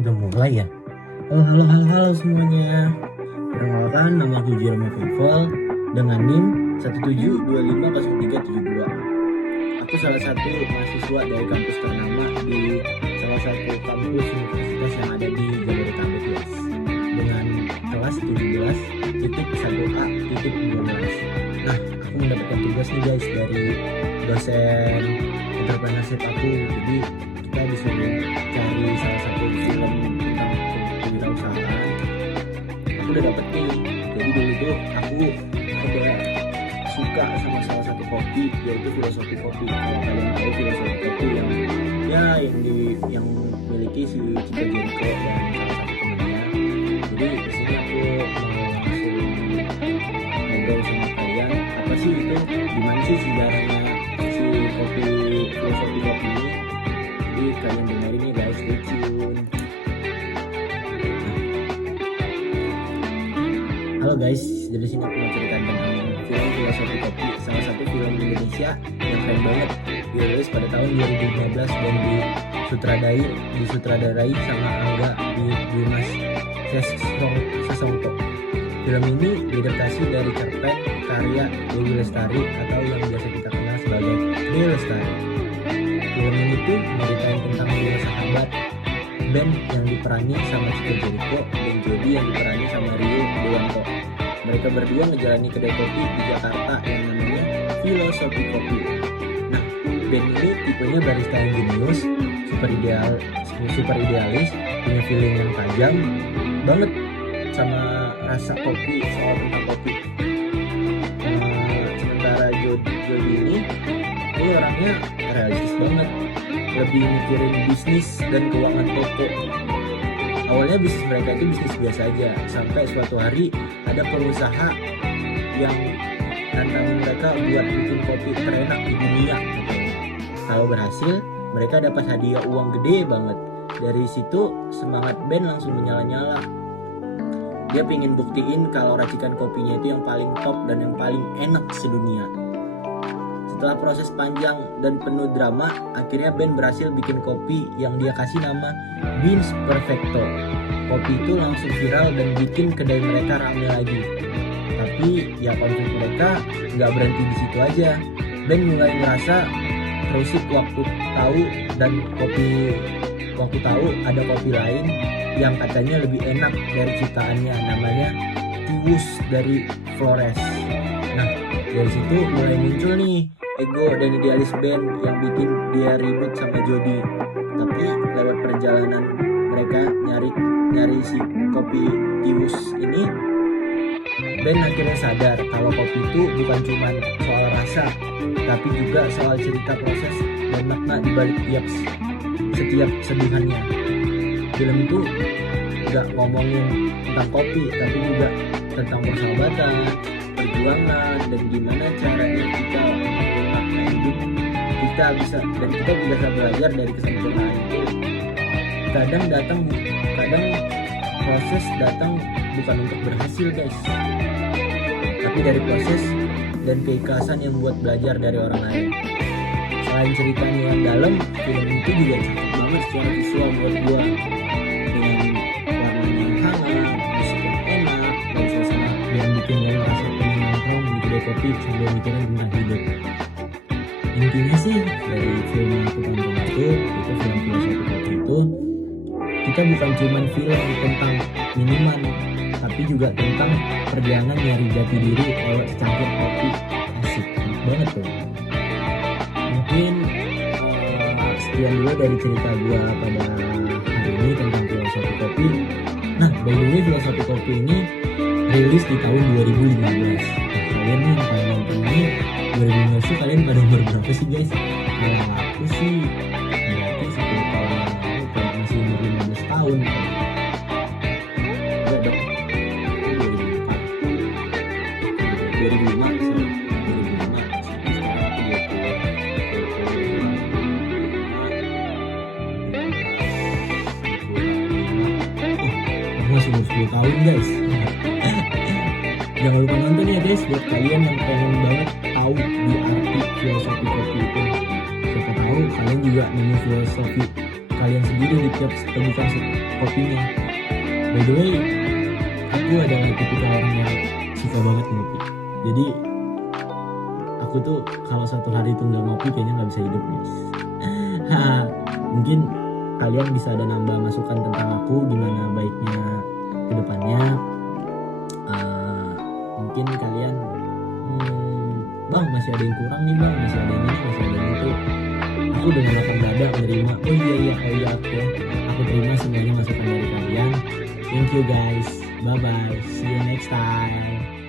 Udah mulai ya? Halo semuanya. Perkenalkan, nama aku Jeremy Faithful dengan NIM 1725032. Aku salah satu mahasiswa dari kampus ternama di salah satu kampus universitas yang ada di Jabodetabek, guys. Dengan kelas 17.1A.12. Nah, aku mendapatkan tugas nih guys dari dosen entrepreneurship aku. Jadi kita disuruh cari salah satu film tentang kewirausahaan. Aku udah dapet nih. Jadi dulu tuh aku ada suka sama salah satu kopi, yaitu filosofi kopi. Kalau kalian tahu filosofi kopi yang miliki si Chico Jericho dan salah satu temannya. Jadi di sini aku mau langsung ngobrol sama kalian, apa sih itu, gimana sih sejarahnya si kopi, filosofi kopi ini. Jadi kalian dengerin nih guys, stay tune. Halo guys, dari sini aku mau cerita tentang film filosofi kopi, salah satu film Indonesia yang keren banget, dirilis pada tahun 2015 dan disutradarai sama Angga Dimas Sesongko. Film ini diadaptasi dari cerpen karya Dewi Lestari atau yang biasa kita kenal sebagai Dewi Lestari. Film ini tuh menceritain tentang dua sahabat, Ben yang diperani sama Chico Jericho dan Jody yang diperani sama Rio Dewanto. Mereka berdua ngejalani kedai kopi di Jakarta yang namanya Filosofi Kopi. Nah, Ben ini tipenya barista yang jenius, super idealis, punya feeling yang tajam banget sama rasa kopi, soal tentang kopi. Sementara Jody ini orangnya realistis banget, lebih mikirin bisnis dan keuangan toko. Awalnya bisnis mereka itu bisnis biasa aja, sampai suatu hari ada pengusaha yang nantangin mereka buat bikin kopi terenak di dunia. Kalau berhasil, mereka dapat hadiah uang gede banget. Dari situ semangat Ben langsung menyala-nyala. Dia pengen buktiin kalau racikan kopinya itu yang paling top dan yang paling enak sedunia. Setelah proses panjang dan penuh drama, akhirnya Ben berhasil bikin kopi yang dia kasih nama Beans Perfecto. Kopi itu langsung viral dan bikin kedai mereka rame lagi. Tapi ya konflik mereka nggak berhenti di situ aja. Ben mulai merasa terusik waktu tahu ada kopi lain yang katanya lebih enak dari ciptaannya, namanya Tiwus dari Flores. Nah, dari situ mulai muncul nih ego dan idealis Ben yang bikin dia ribut sama Jody. Tapi lewat perjalanan mereka nyari si kopi Tiwus ini, Ben akhirnya sadar kalau kopi itu bukan cuma soal rasa, tapi juga soal cerita, proses, dan makna dibalik setiap seduhannya. Film itu gak ngomongin tentang kopi, tapi juga tentang persahabatan, perjuangan, dan gimana caranya kita memaknai hidup kita bisa belajar dari kesempurnaan itu. Kadang proses datang bukan untuk berhasil guys, tapi dari proses dan keikhlasan yang buat belajar dari orang lain. Selain ceritanya yang dalam, film itu juga cakep banget secara visual buat gua, dengan warnanya yang hangat, musik yang enak, dan suasana yang bikin lo ngerasa pengen nongkrong di kedai kopi sambil mikirin tentang hidup. Intinya sih dari film yang aku tonton itu film filosofi kopi itu, kita bukan cuma film tentang minuman, tapi juga tentang perjalanan nyari jati diri lewat secangkir kopi. Asik banget tuh. Mungkin sekian dulu dari cerita gua pada hari ini tentang filosofi kopi. Nah, by the way, filosofi kopi ini rilis di tahun 2015. Nah, kalian nih yang pada nonton ini 2015 sih, kalian pada umur berapa sih guys? Kalau aku sih berarti 10 tahun yang lalu, kayak masih umur 15 tahun. Enggak dong, 2005 masih umur 10 tahun guys. Jangan lupa nonton ya guys, buat kalian yang pengen banget tahu di arti filosofi kopi itu. Siapa tahu kalian juga nemu filosofi kalian sendiri di tiap tegukan kopinya. By the way, aku adalah tipikal orang yang suka banget ngopi. Jadi aku tuh kalau satu hari itu nggak ngopi kayaknya nggak bisa hidup guys. Mungkin kalian bisa ada nambah masukan tentang aku gimana baiknya ke depannya. Mungkin kalian bang masih ada yang kurang nih bang, masih ada yang ini, masih ada yang itu. Aku dengan lapang dada menerima. Oh iya oke. Aku terima semuanya masukan dari kalian. Thank you guys. Bye bye. See you next time.